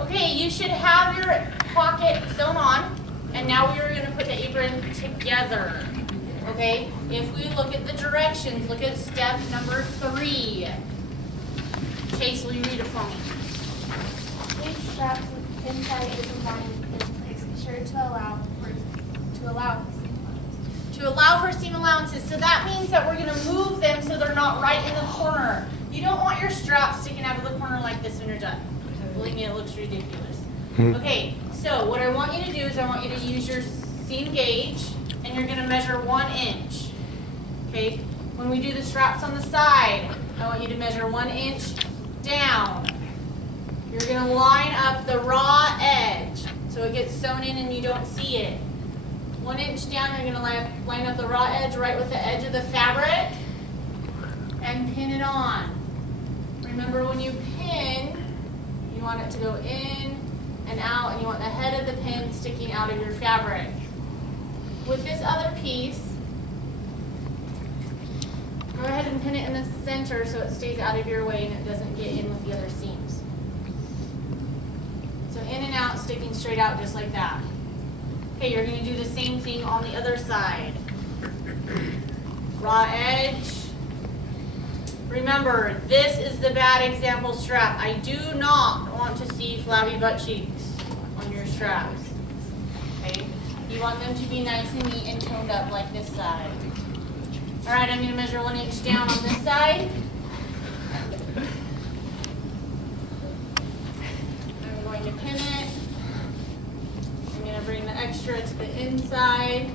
Okay, you should have your pocket sewn on, and now we are going to put the apron together. Okay, if we look at the directions, look at step number 3. Chase, will you read it for me? Place straps inside apron lining in place. Be sure to allow for seam allowances. So that means that we're going to move them so they're not right in the corner. You don't want your straps sticking out of the corner like this when you're done. Believe me, it looks ridiculous. Okay, so what I want you to do is I want you to use your seam gauge, and you're going to measure 1 inch. Okay, when we do the straps on the side, I want you to measure 1 inch down. You're going to line up the raw edge so it gets sewn in and you don't see it. 1 inch down, you're going to line up the raw edge right with the edge of the fabric and pin it on. Remember, when you pin, you want it to go in and out, and you want the head of the pin sticking out of your fabric. With this other piece, go ahead and pin it in the center so it stays out of your way and it doesn't get in with the other seams. So in and out, sticking straight out just like that. Okay, you're going to do the same thing on the other side. Raw edge. Remember, this is the bad example strap. I do not want to see flabby butt cheeks on your straps. Okay? You want them to be nice and neat and toned up like this side. All right, I'm going to measure 1 inch down on this side. I'm going to pin it. I'm going to bring the extra to the inside.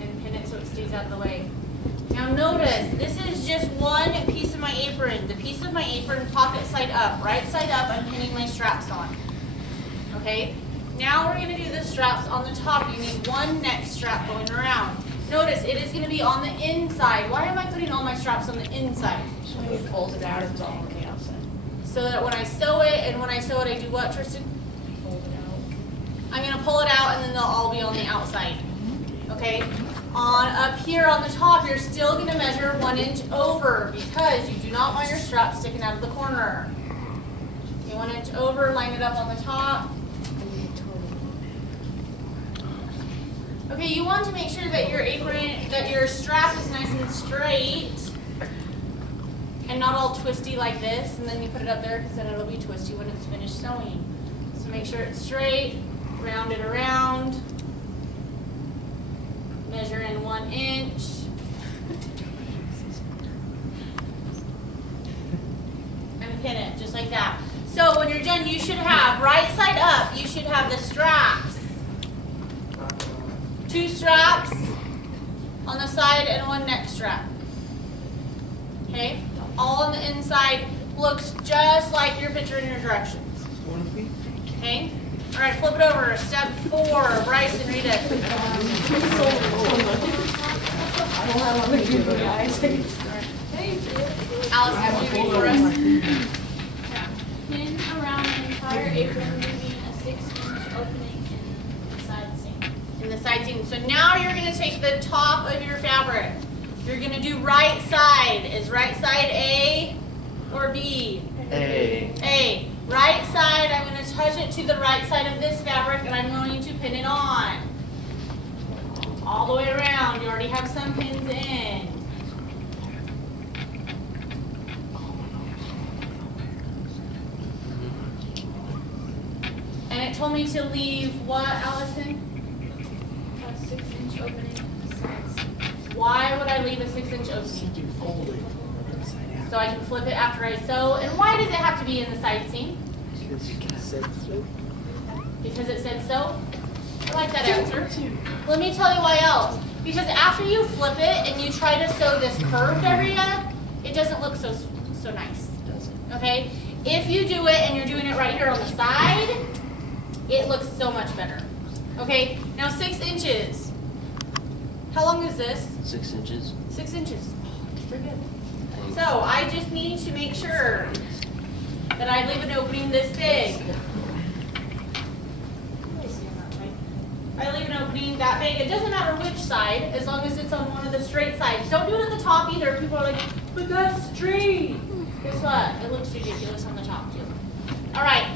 And pin it so it stays out of the way. Now notice, this is just one piece of my apron. The piece of my apron, pocket side up. Right side up, I'm pinning my straps on. Okay? Now we're going to do the straps on the top. You need one neck strap going around. Notice, it is going to be on the inside. Why am I putting all my straps on the inside? So when you fold it out, it's all on the outside. So that when I sew it, and when I sew it, I do what, Tristan? Fold it out. I'm going to pull it out, and then they'll all be on the outside. Okay? Up here on the top, you're still going to measure 1 inch over because you do not want your strap sticking out of the corner. Okay, 1 inch over, line it up on the top. Okay, you want to make sure that your apron, that your strap is nice and straight and not all twisty like this, and then you put it up there because then it'll be twisty when it's finished sewing. So make sure it's straight, round it around, measure in 1 inch. And pin it just like that. So when you're done, you should have, right side up, you should have the straps. 2 straps on the side and 1 neck strap. Okay? All on the inside looks just like your picture in your directions. Okay? All right, flip it over. Step 4. Bryson, read it. Alice, will you read for us? Pin around the entire apron, leaving a 6-inch opening in the side seam. In the side seam. So now you're going to take the top of your fabric. You're going to do right side. Is right side A or B? A. A. Right side, I'm going to touch it to the right side of this fabric and I'm going to pin it on. All the way around. You already have some pins in. And it told me to leave what, Allison? A 6-inch opening in the side seam. Why would I leave a 6-inch opening? So I can flip it after I sew. And why does it have to be in the side seam? Because it said so? I like that answer. Let me tell you why else. Because after you flip it and you try to sew this curved area, it doesn't look so nice. Okay? If you do it and you're doing it right here on the side, it looks so much better. Okay? Now 6 inches. How long is this? 6 inches. 6 inches. Pretty good. So I just need to make sure that I leave an opening this big. I leave an opening that big. It doesn't matter which side, as long as it's on one of the straight sides. Don't do it at the top either. People are like, but that's straight. Guess what? It looks ridiculous on the top too. All right.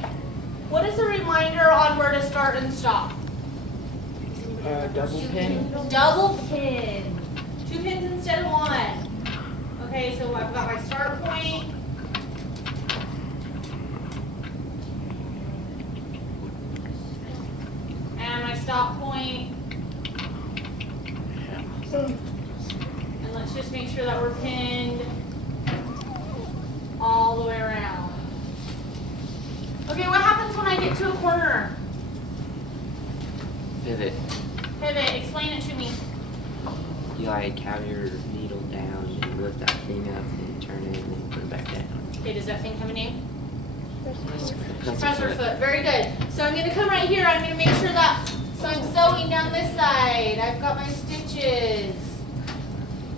What is a reminder on where to start and stop? Double pin. Double pin. 2 pins instead of 1. Okay, so I've got my start point. And my stop point. And let's just make sure that we're pinned all the way around. Okay, what happens when I get to a corner? Pivot. Pivot, explain it to me. You like have your needle down and lift that thing up and turn it and then put it back down. Okay, does that thing have a name? That's Pressure a foot, very good. So I'm gonna come right here, I'm gonna make sure that, so I'm sewing down this side, I've got my stitches.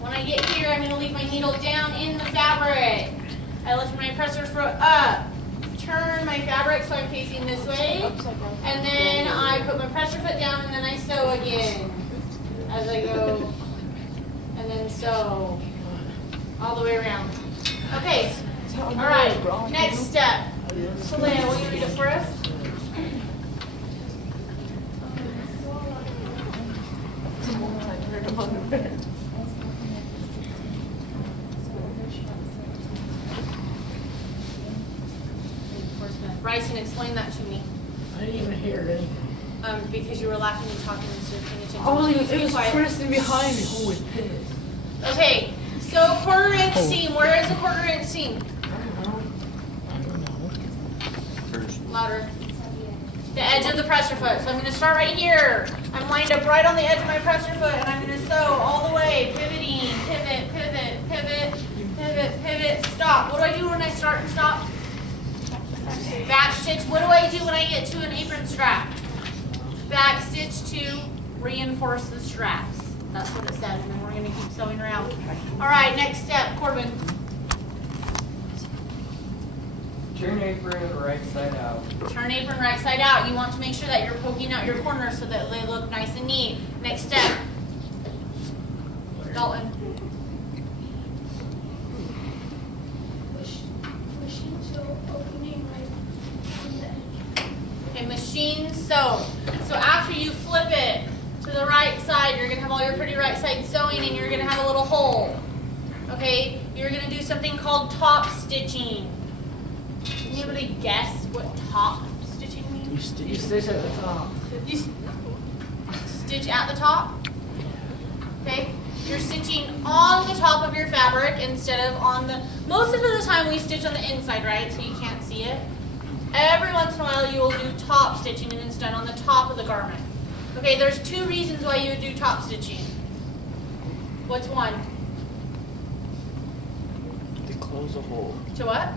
When I get here, I'm gonna leave my needle down in the fabric. I lift my presser foot up, turn my fabric so I'm facing this way, and then I put my presser foot down and then I sew again as I go, and then sew all the way around. Okay, all right, next step. So Leia, will you read it for us? Bryson, explain that to me. I didn't even hear it. Because you were laughing and talking instead of paying attention. Oh, Please it be was quiet. pressing behind me. Holy pissed. Okay, so 1/4 inch seam. Where is the 1/4 inch seam? I don't know. First. Louder. The edge of the presser foot. So I'm going to start right here. I'm lined up right on the edge of my presser foot, and I'm going to sew all the way, pivoting, pivot, pivot, pivot, pivot, pivot, stop. What do I do when I start and stop? Back stitch. What do I do when I get to an apron strap? Back stitch to reinforce the straps. That's what it says, and then we're going to keep sewing around. All right, next step, Corbin. Turn apron right side out. Turn apron right side out. You want to make sure that you're poking out your corners so that they look nice and neat. Next step. Dalton. Okay, machine sew. So after you flip it to the right side, you're going to have all your pretty right side sewing and you're going to have a little hole. Okay, you're going to do something called top stitching. Can anybody guess what top stitching means? You stitch at the top. You stitch at the top. Okay, you're stitching on the top of your fabric instead of on the, most of the time we stitch on the inside, right? So you can't see it. Every once in a while you will do top stitching and it's done on the top of the garment. Okay, there's 2 reasons why you would do top stitching. What's one? To close a hole. To what?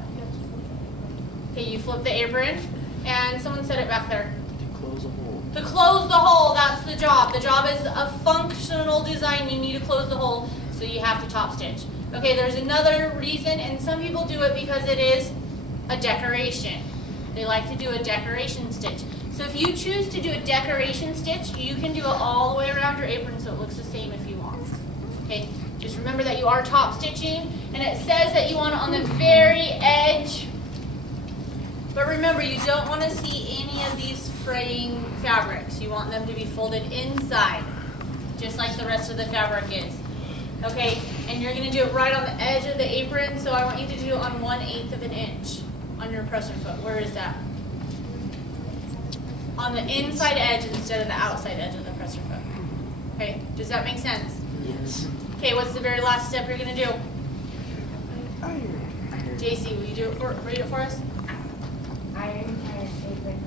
Okay, you flip the apron, and someone said it back there. To close a hole. To close the hole, that's the job. The job is a functional design. You need to close the hole, so you have to top stitch. Okay, there's another reason, and some people do it because it is a decoration. They like to do a decoration stitch. So if you choose to do a decoration stitch, you can do it all the way around your apron so it looks the same if you want. Okay, just remember that you are top stitching, and it says that you want it on the very edge. But remember, you don't want to see any of these fraying fabrics. You want them to be folded inside, just like the rest of the fabric is. Okay, and you're going to do it right on the edge of the apron, so I want you to do it on 1/8 of an inch on your presser foot. Where is that? On the inside edge instead of the outside edge of the presser foot. Okay, does that make sense? Yes. Okay, what's the very last step you're going to do? JC, will you do it read it for us? Iron apron,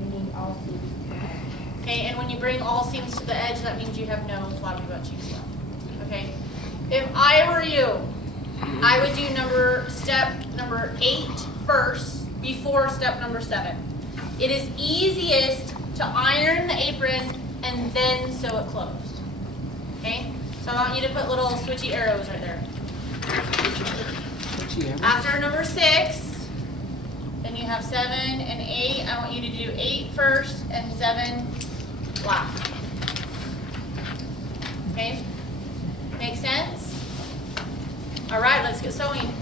we need all seams. Okay, and when you bring all seams to the edge, that means you have no floppy butt cheeks left. Okay? If I were you, I would do step number 8 first before step number 7. It is easiest to iron the apron and then sew it closed. Okay? So I want you to put little switchy arrows right there. After number 6, then you have 7 and 8. I want you to do 8 first and 7 last. Okay? Make sense? All right, let's get sewing.